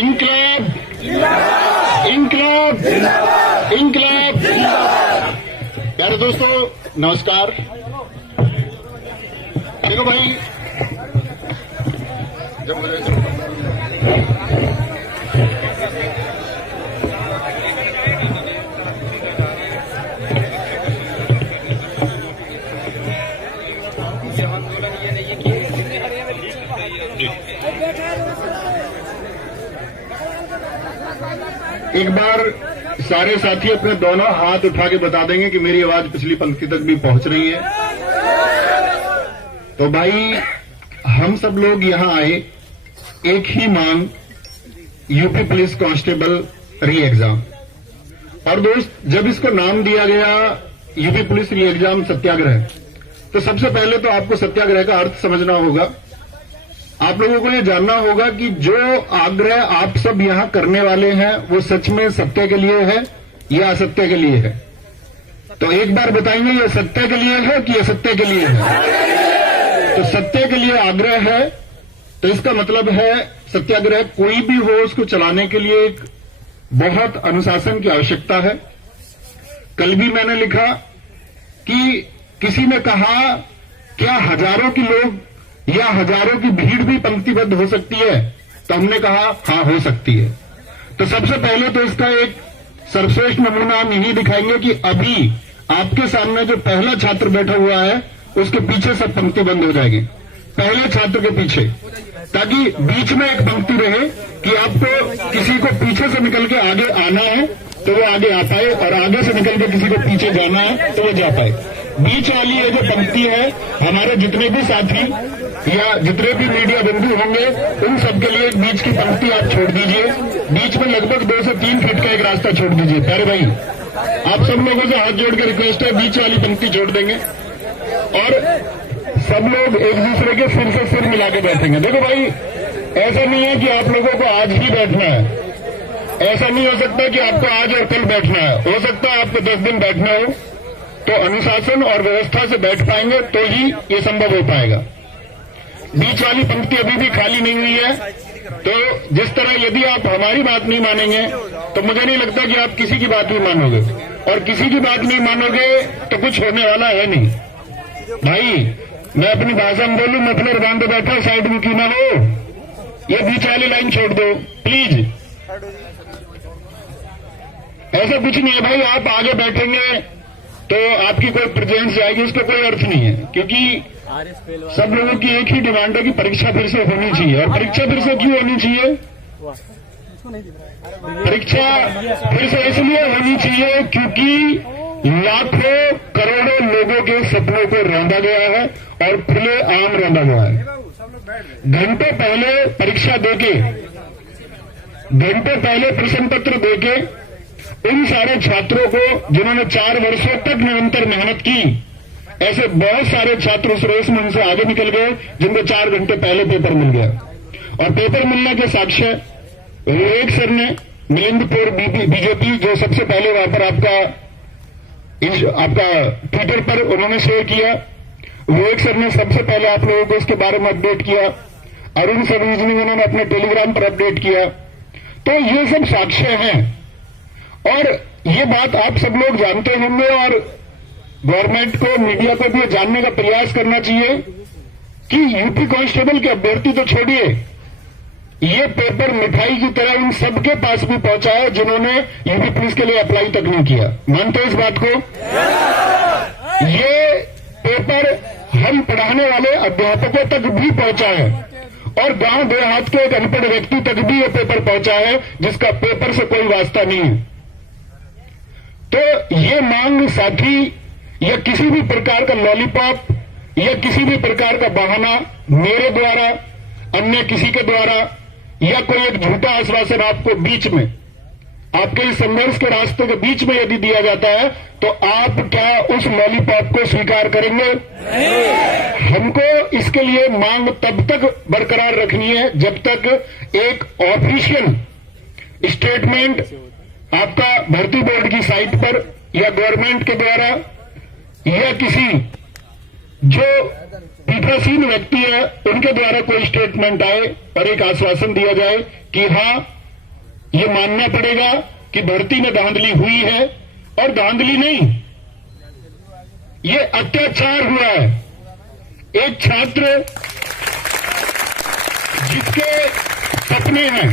इंकलाब इंकलाब इंकलाब। प्यारे दोस्तों नमस्कार। देखो भाई, एक बार सारे साथी अपने दोनों हाथ उठा के बता देंगे कि मेरी आवाज पिछली पंक्ति तक भी पहुंच रही है। तो भाई हम सब लोग यहां आए, एक ही मांग, यूपी पुलिस कांस्टेबल री एग्जाम। और दोस्त, जब इसको नाम दिया गया यूपी पुलिस री एग्जाम सत्याग्रह, तो सबसे पहले तो आपको सत्याग्रह का अर्थ समझना होगा। आप लोगों को यह जानना होगा कि जो आग्रह आप सब यहां करने वाले हैं वो सच में सत्य के लिए है या असत्य के लिए है। तो एक बार बताएंगे, ये सत्य के लिए है कि असत्य के लिए है? तो सत्य के लिए आग्रह है, तो इसका मतलब है सत्याग्रह कोई भी हो उसको चलाने के लिए एक बहुत अनुशासन की आवश्यकता है। कल भी मैंने लिखा कि किसी ने कहा क्या हजारों की लोग या हजारों की भीड़ भी पंक्तिबद्ध हो सकती है? तो हमने कहा हां, हो सकती है। तो सबसे पहले तो इसका एक सर्वश्रेष्ठ नमूना हम यही दिखाएंगे कि अभी आपके सामने जो पहला छात्र बैठा हुआ है उसके पीछे सब पंक्तिबद्ध हो जाएंगे, पहले छात्र के पीछे, ताकि बीच में एक पंक्ति रहे कि आपको किसी को पीछे से निकल के आगे आना है तो वो आगे आ पाए, और आगे से निकल के किसी को पीछे जाना है तो वो जा पाए। बीच वाली ये जो पंक्ति है, हमारे जितने भी साथी या जितने भी मीडिया बंधु होंगे उन सबके लिए एक बीच की पंक्ति आप छोड़ दीजिए। बीच में लगभग 2 से 3 फीट का एक रास्ता छोड़ दीजिए। प्यारे भाई, आप सब लोगों से हाथ जोड़ के रिक्वेस्ट है, बीच वाली पंक्ति छोड़ देंगे और सब लोग एक दूसरे के सिर से सिर मिला के बैठेंगे। देखो भाई, ऐसा नहीं है कि आप लोगों को आज ही बैठना है, ऐसा नहीं हो सकता कि आपको आज और कल बैठना है। हो सकता है आपको 10 दिन बैठना हो, तो अनुशासन और व्यवस्था से बैठ पाएंगे तो ही ये संभव हो पाएगा। बीच वाली पंक्ति अभी भी खाली नहीं हुई है। तो जिस तरह यदि आप हमारी बात नहीं मानेंगे तो मुझे नहीं लगता कि आप किसी की बात भी मानोगे, और किसी की बात नहीं मानोगे तो कुछ होने वाला है नहीं। भाई, मैं अपनी भाषा में बोलूं, मफलर बांधे बैठा, साइड में क्यों ना हो, ये बीच वाली लाइन छोड़ दो प्लीज। ऐसा कुछ नहीं है भाई, आप आगे बैठेंगे तो आपकी कोई प्रेजेंस जाएगी, उसका कोई अर्थ नहीं है, क्योंकि सब लोगों की एक ही डिमांड है कि परीक्षा फिर से होनी चाहिए। और परीक्षा फिर से क्यों होनी चाहिए? परीक्षा फिर से इसलिए होनी चाहिए क्योंकि लाखों करोड़ों लोगों के सपनों को रौंदा गया है और खुले आम रौंदा गया है। घंटे पहले परीक्षा देके, घंटे पहले प्रश्न पत्र देके उन सारे छात्रों को जिन्होंने 4 वर्षों तक निरंतर मेहनत की, ऐसे बहुत सारे छात्र उस रेस में उनसे आगे निकल गए जिनको 4 घंटे पहले पेपर मिल गया। और पेपर मिलने के साक्ष्य विवेक सर ने मिलिंदपुर बीजेपी, जो सबसे पहले वहां पर आपका ट्विटर पर उन्होंने शेयर किया, विवेक सर ने सबसे पहले आप लोगों को इसके बारे में अपडेट किया। अरुण सर्विस ने उन्होंने अपने टेलीग्राम पर अपडेट किया। तो ये सब साक्ष्य हैं और ये बात आप सब लोग जानते होंगे, और गवर्नमेंट को, मीडिया को भी जानने का प्रयास करना चाहिए कि यूपी कांस्टेबल के अभ्यर्थी तो छोड़िए, ये पेपर मिठाई की तरह उन सबके पास भी पहुंचा है जिन्होंने यूपी पुलिस के लिए अप्लाई तक नहीं किया। मानते हो इस बात को? ये पेपर हम पढ़ाने वाले अध्यापकों तक भी पहुंचा है और गांव देहात के एक अनपढ़ व्यक्ति तक भी ये पेपर पहुंचा है जिसका पेपर से कोई वास्ता नहीं है। तो ये मांग साथी या किसी भी प्रकार का लॉलीपॉप या किसी भी प्रकार का बहाना मेरे द्वारा, अन्य किसी के द्वारा, या कोई एक झूठा आश्वासन आपको बीच में, आपके इस संघर्ष के रास्ते के बीच में यदि दिया जाता है तो आप क्या उस लॉलीपॉप को स्वीकार करेंगे? हमको इसके लिए मांग तब तक बरकरार रखनी है जब तक एक ऑफिशियल स्टेटमेंट आपका भर्ती बोर्ड की साइट पर या गवर्नमेंट के द्वारा या किसी जो पीठासीन व्यक्ति है उनके द्वारा कोई स्टेटमेंट आए और एक आश्वासन दिया जाए कि हां ये मानना पड़ेगा कि भर्ती में धांधली हुई है, और धांधली नहीं, ये अत्याचार हुआ है। एक छात्र जिसके सपने हैं